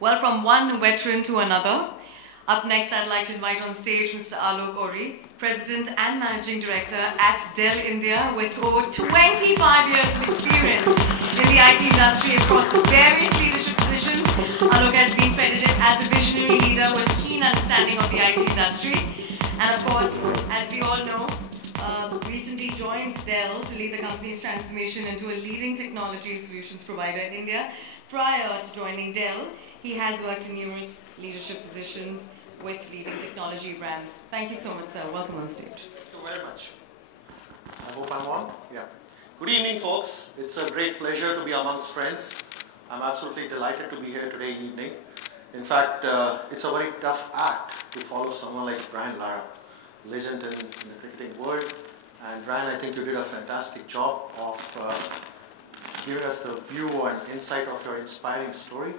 Well, from one veteran to another, up next I'd like to invite on stage Mr. Alok Ohrie, President and Managing Director at Dell India with over 25 years of experience in the IT industry across various leadership positions. Alok has been credited as a visionary leader with keen understanding of the IT industry. And of course, as we all know, recently joined Dell to lead the company's transformation into a leading technology solutions provider in India. Prior to joining Dell, he has worked in numerous leadership positions with leading technology brands. Thank you so much, sir. Welcome on stage. Thank you very much. I hope I'm on. Yeah. Good evening, folks. It's a great pleasure to be amongst friends. I'm absolutely delighted to be here today evening. In fact, it's a very tough act to follow someone like Lara, legend in the cricketing world. And Brian, I think you did a fantastic job of giving us the view and insight of your inspiring story.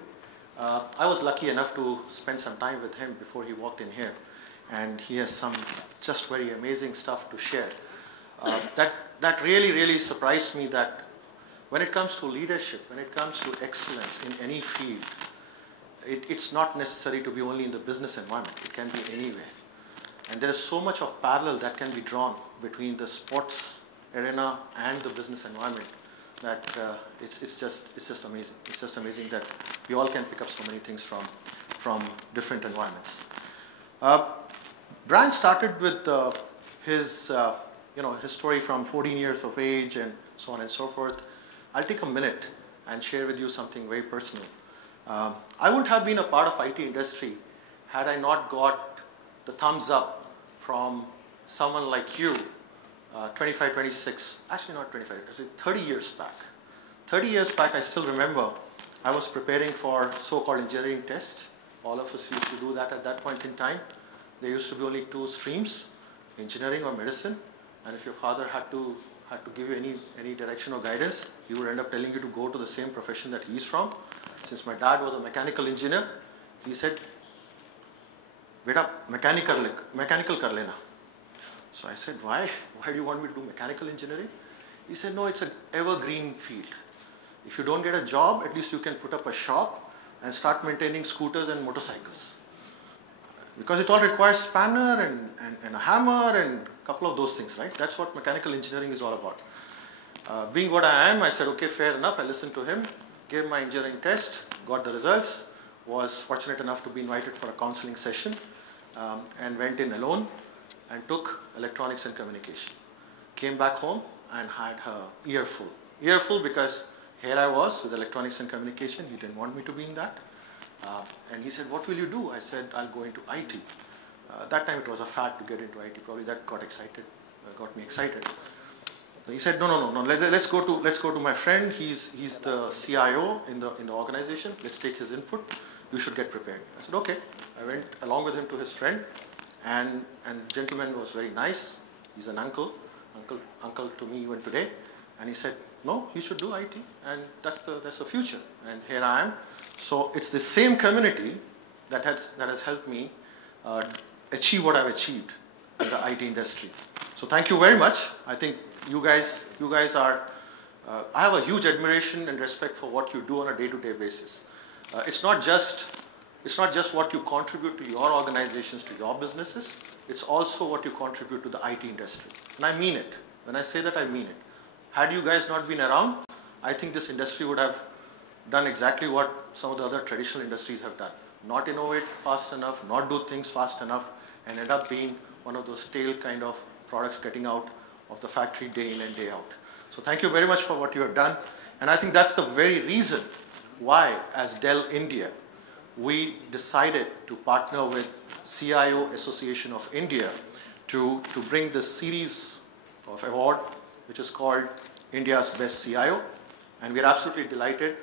I was lucky enough to spend some time with him before he walked in here, and he has some just very amazing stuff to share. That really surprised me, that when it comes to leadership, when it comes to excellence in any field, it's not necessary to be only in the business environment. It can be anywhere. And there is so much of parallel that can be drawn between the sports arena and the business environment, that it's just amazing. It's just amazing that we all can pick up so many things from different environments. Brian started with his story from 14 years of age and so on and so forth. I'll take a minute and share with you something very personal. I wouldn't have been a part of IT industry had I not got the thumbs up from someone like you, 25, 26, actually not 25, 30 years back. 30 years back, I still remember, I was preparing for so-called engineering test. All of us used to do that at that point in time. There used to be only two streams, engineering or medicine. And if your father had to give you any direction or guidance, he would end up telling you to go to the same profession that he's from. Since my dad was a mechanical engineer, he said, "Beta, mechanical kar lena." So I said, why? Why do you want me to do mechanical engineering? He said, no, it's an evergreen field. If you don't get a job, at least you can put up a shop and start maintaining scooters and motorcycles. Because it all requires spanner and a hammer and a couple of those things, right? That's what mechanical engineering is all about. Being what I am, I said, okay, fair enough. I listened to him, gave my engineering test, got the results, was fortunate enough to be invited for a counseling session, and went in alone and took electronics and communication. Came back home and had her earful. Earful because here I was with electronics and communication. He didn't want me to be in that. And he said, what will you do? I said, I'll go into IT. That time it was a fad to get into IT. Probably that got me excited. So he said, no. Let's go to my friend. He's the CIO in the organization. Let's take his input. You should get prepared. I said, okay. I went along with him to his friend, and the gentleman was very nice. He's an uncle to me even today. And he said, no, you should do IT, and that's the future. And here I am. So it's the same community that has helped me achieve what I've achieved in the IT industry. So thank you very much. I think you guys are. I have a huge admiration and respect for what you do on a day-to-day basis. It's not just what you contribute to your organizations, to your businesses. It's also what you contribute to the IT industry. And I mean it. When I say that, I mean it. Had you guys not been around, I think this industry would have done exactly what some of the other traditional industries have done. Not innovate fast enough, not do things fast enough, and end up being one of those stale kind of products getting out of the factory day in and day out. So thank you very much for what you have done. And I think that's the very reason why, as Dell India, we decided to partner with CIO Association of India to bring this series of award, which is called India's Best CIO. And we're absolutely delighted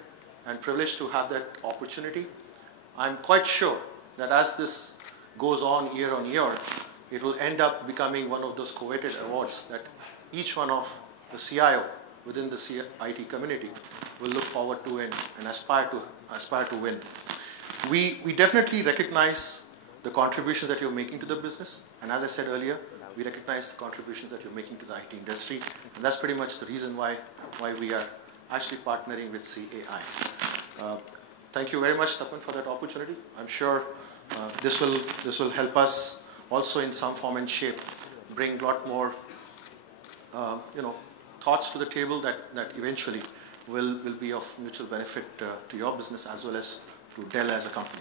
and privileged to have that opportunity. I'm quite sure that as this goes on year, it will end up becoming one of those coveted awards that each one of the CIO within the IT community will look forward to and aspire to win. We definitely recognize the contributions that you're making to the business, and as I said earlier, we recognize the contributions that you're making to the IT industry, and that's pretty much the reason why we are actually partnering with CAI. Thank you very much, Tapan, for that opportunity. I'm sure this will help us also in some form and shape, bring a lot more thoughts to the table that eventually will be of mutual benefit to your business as well as to Dell as a company.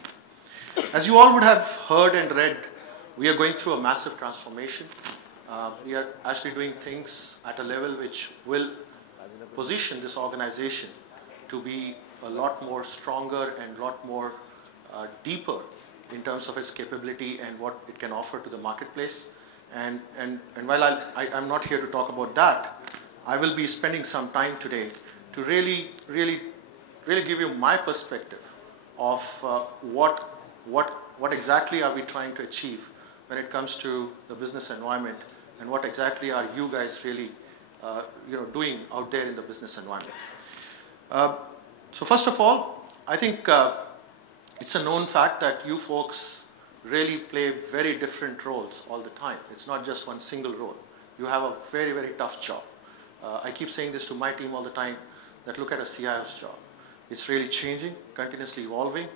As you all would have heard and read, we are going through a massive transformation. We are actually doing things at a level which will position this organization to be a lot more stronger and a lot more deeper in terms of its capability and what it can offer to the marketplace. And while I'm not here to talk about that, I will be spending some time today to really give you my perspective of what exactly are we trying to achieve when it comes to the business environment, and what exactly are you guys really doing out there in the business environment. So first of all, I think it's a known fact that you folks really play very different roles all the time. It's not just one single role. You have a very, very tough job. I keep saying this to my team all the time, that look at a CIO's job. It's really changing, continuously evolving,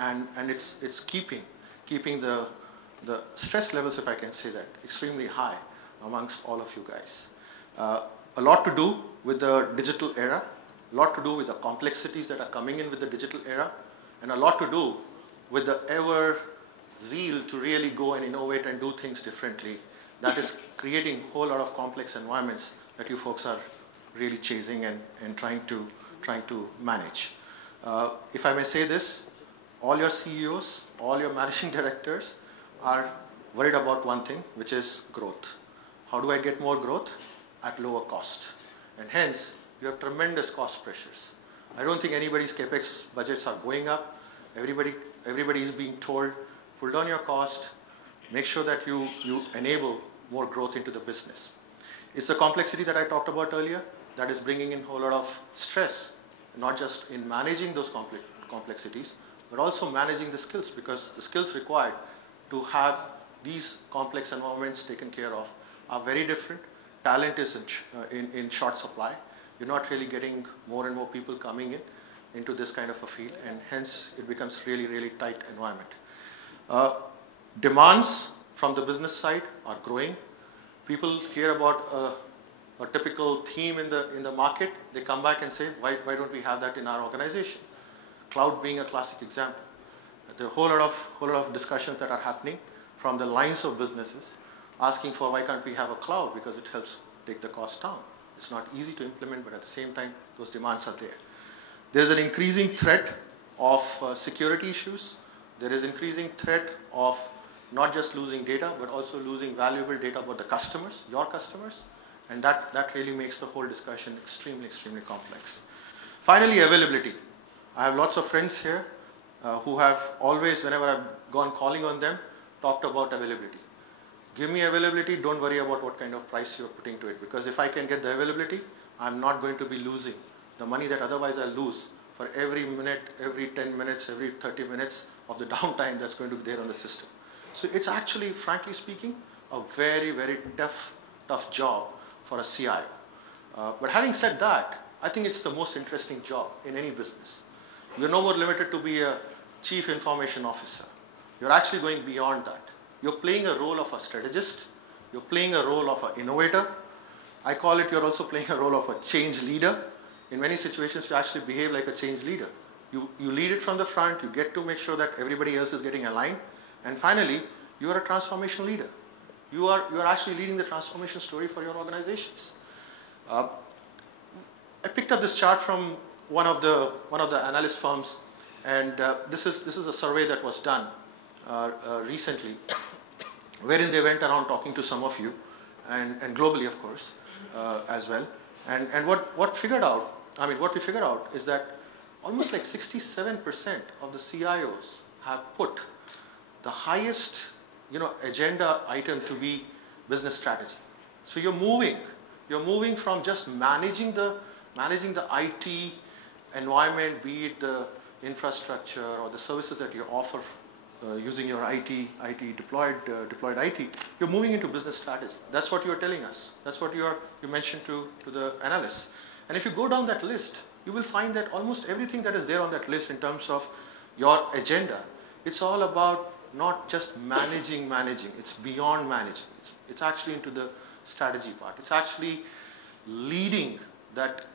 and it's keeping the stress levels, if I can say that, extremely high amongst all of you guys. A lot to do with the digital era, a lot to do with the complexities that are coming in with the digital era, and a lot to do with the ever zeal to really go and innovate and do things differently. That is creating a whole lot of complex environments that you folks are really chasing and trying to manage. If I may say this, all your CEOs, all your managing directors are worried about one thing, which is growth. How do I get more growth? At lower cost. And hence, you have tremendous cost pressures. I don't think anybody's CapEx budgets are going up. Everybody is being told, pull down your cost, make sure that you enable more growth into the business. It's the complexity that I talked about earlier that is bringing in a whole lot of stress, not just in managing those complexities, but also managing the skills, because the skills required to have these complex environments taken care of are very different. Talent is in short supply. You're not really getting more and more people coming into this kind of a field, and hence it becomes really, really tight environment. Demands from the business side are growing. People hear about a typical theme in the market. They come back and say, why don't we have that in our organization? Cloud being a classic example. There are a whole lot of discussions that are happening from the lines of businesses asking for why can't we have a cloud, because it helps take the cost down. It's not easy to implement, but at the same time, those demands are there. There is an increasing threat of security issues. There is increasing threat of not just losing data, but also losing valuable data about the customers, your customers, and that really makes the whole discussion extremely, extremely complex. Finally, availability. I have lots of friends here who have always, whenever I've gone calling on them, talked about availability. Give me availability, don't worry about what kind of price you're putting to it, because if I can get the availability, I'm not going to be losing the money that otherwise I'll lose for every minute, every 10 minutes, every 30 minutes of the downtime that's going to be there on the system. So it's actually, frankly speaking, a very, very tough job for a CIO. But having said that, I think it's the most interesting job in any business. You're no more limited to be a chief information officer. You're actually going beyond that. You're playing a role of a strategist. You're playing a role of an innovator. I call it you're also playing a role of a change leader. In many situations, you actually behave like a change leader. You lead it from the front. You get to make sure that everybody else is getting aligned. And finally, you are a transformation leader. You are actually leading the transformation story for your organizations. I picked up this chart from one of the analyst firms, and this is a survey that was done recently, wherein they went around talking to some of you, and globally, of course, as well. And what we figured out is that almost like 67% of the CIOs have put the highest, agenda item to be business strategy. So you're moving from just managing the IT environment, be it the infrastructure or the services that you offer using your IT deployed IT. You're moving into business strategy. That's what you're telling us. That's what you mentioned to the analysts. And if you go down that list, you will find that almost everything that is there on that list in terms of your agenda, it's all about not just managing, it's beyond managing. It's actually into the strategy part. It's actually leading that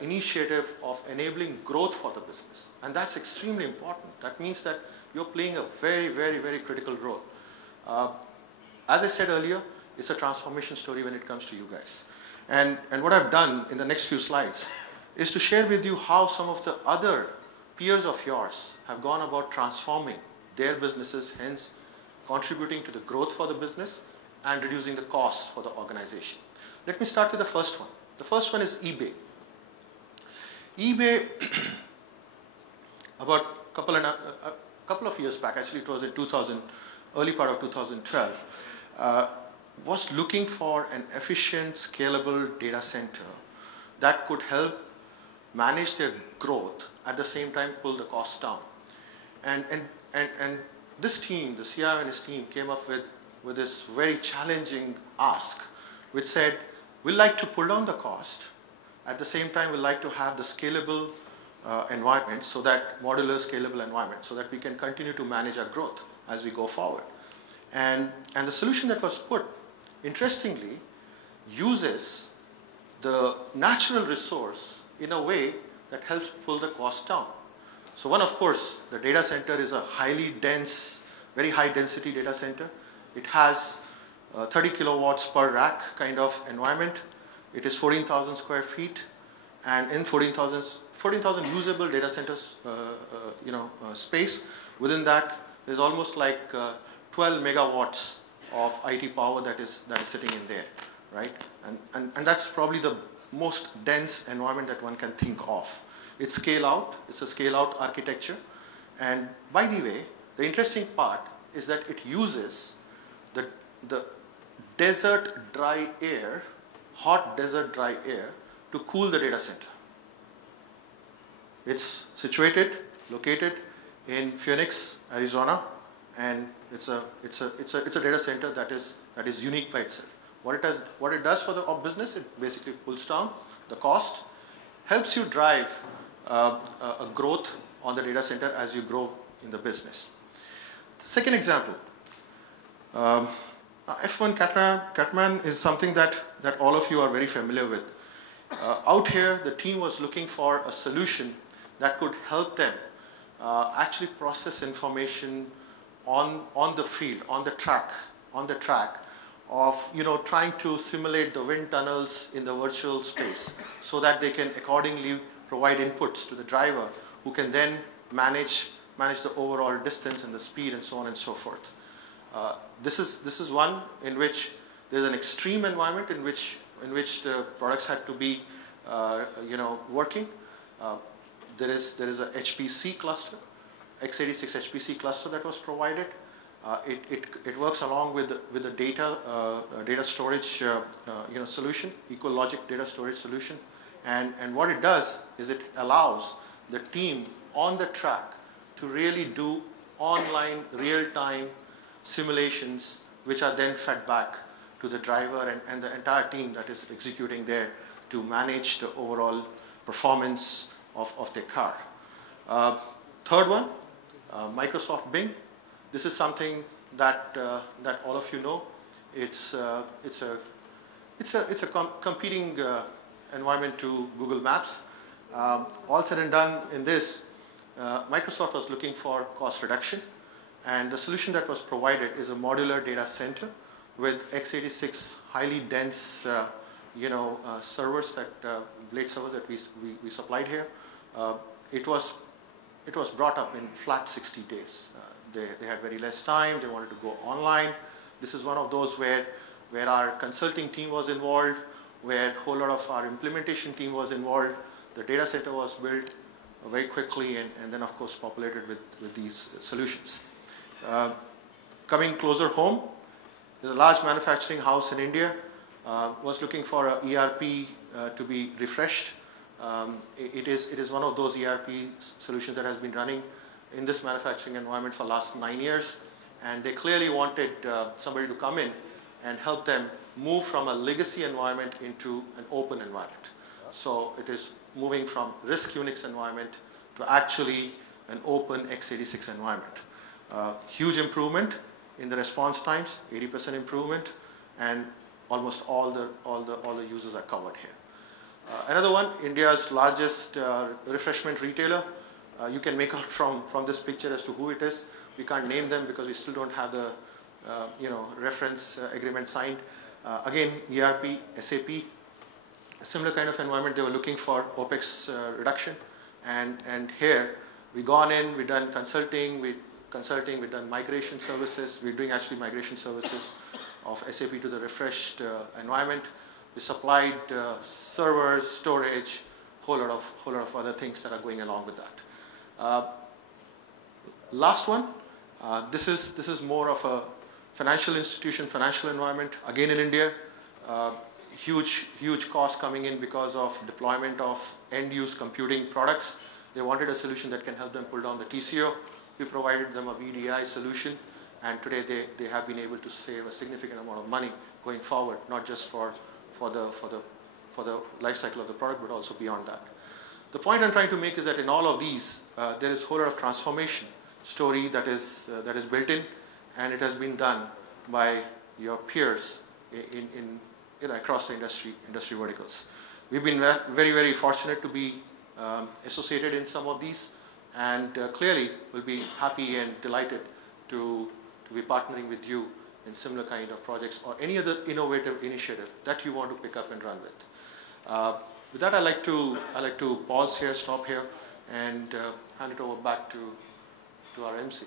initiative of enabling growth for the business. And that's extremely important. That means that you're playing a very, very, very critical role. As I said earlier, it's a transformation story when it comes to you guys. And what I've done in the next few slides is to share with you how some of the other peers of yours have gone about transforming their businesses, hence contributing to the growth for the business and reducing the cost for the organization. Let me start with the first one. The first one is eBay. eBay, about a couple of years back, actually it was in early part of 2012, was looking for an efficient, scalable data center that could help manage their growth, at the same time pull the costs down. And this team, the CIO and his team, came up with this very challenging ask, which said, we'd like to pull down the cost, at the same time we'd like to have the scalable environment, so that modular scalable environment, so that we can continue to manage our growth as we go forward. And the solution that was put, interestingly, uses the natural resource in a way that helps pull the cost down. So one, of course, the data center is a highly dense, very high density data center. It has 30 kilowatts per rack kind of environment. It is 14,000 square feet, and in 14,000 usable data centers, space. Within that, there's almost like 12 megawatts of IT power that is sitting in there, right? And that's probably the most dense environment that one can think of. It's scale out. It's a scale out architecture. And by the way, the interesting part is that it uses the desert dry air, hot desert dry air, to cool the data center. It's located in Phoenix, Arizona, and it's a data center that is unique by itself. What it does for the business, it basically pulls down the cost, helps you drive a growth on the data center as you grow in the business. The second example, F1 Catman is something that all of you are very familiar with. Out here, the team was looking for a solution that could help them actually process information on the field, on the track of trying to simulate the wind tunnels in the virtual space, so that they can accordingly provide inputs to the driver, who can then manage the overall distance and the speed and so on and so forth. This is one in which there's an extreme environment in which the products had to be working. There is a HPC cluster, x86 HPC cluster that was provided. It works along with the data storage solution, equal logic data storage solution, and what it does is it allows the team on the track to really do online real-time simulations, which are then fed back to the driver and the entire team that is executing there to manage the overall performance of their car. Third one, Microsoft Bing. This is something that all of you know. It's a competing environment to Google Maps. All said and done in this, Microsoft was looking for cost reduction, and the solution that was provided is a modular data center with x86 highly dense servers, blade servers that we supplied here. It was brought up in flat 60 days. They had very less time. They wanted to go online. This is one of those where our consulting team was involved, where a whole lot of our implementation team was involved. The data center was built very quickly and then, of course, populated with these solutions. Coming closer home, there's a large manufacturing house in India, was looking for an ERP to be refreshed. It is one of those ERP solutions that has been running in this manufacturing environment for the last 9 years, and they clearly wanted somebody to come in and help them move from a legacy environment into an open environment. So it is moving from RISC Unix environment to actually an open x86 environment. Huge improvement in the response times, 80% improvement, and almost all the users are covered here. Another one, India's largest refreshment retailer. You can make out from this picture as to who it is. We can't name them because we still don't have the reference agreement signed. Again, ERP, SAP, a similar kind of environment. They were looking for OPEX reduction, and here we gone in, we've done consulting, we've done migration services. We're doing actually migration services of SAP to the refreshed environment. We supplied servers, storage, whole lot of other things that are going along with that. Last one, this is more of a financial institution, financial environment. Again in India, huge cost coming in because of deployment of end-use computing products. They wanted a solution that can help them pull down the TCO. We provided them a VDI solution, and today they have been able to save a significant amount of money going forward, not just for the life cycle of the product, but also beyond that. The point I'm trying to make is that in all of these, there is a whole lot of transformation story that is built in, and it has been done by your peers across the industry verticals. We've been very fortunate to be associated in some of these, and clearly will be happy and delighted to be partnering with you in similar kind of projects or any other innovative initiative that you want to pick up and run with. With that, I like to pause here, stop here, and hand it over back to our MC.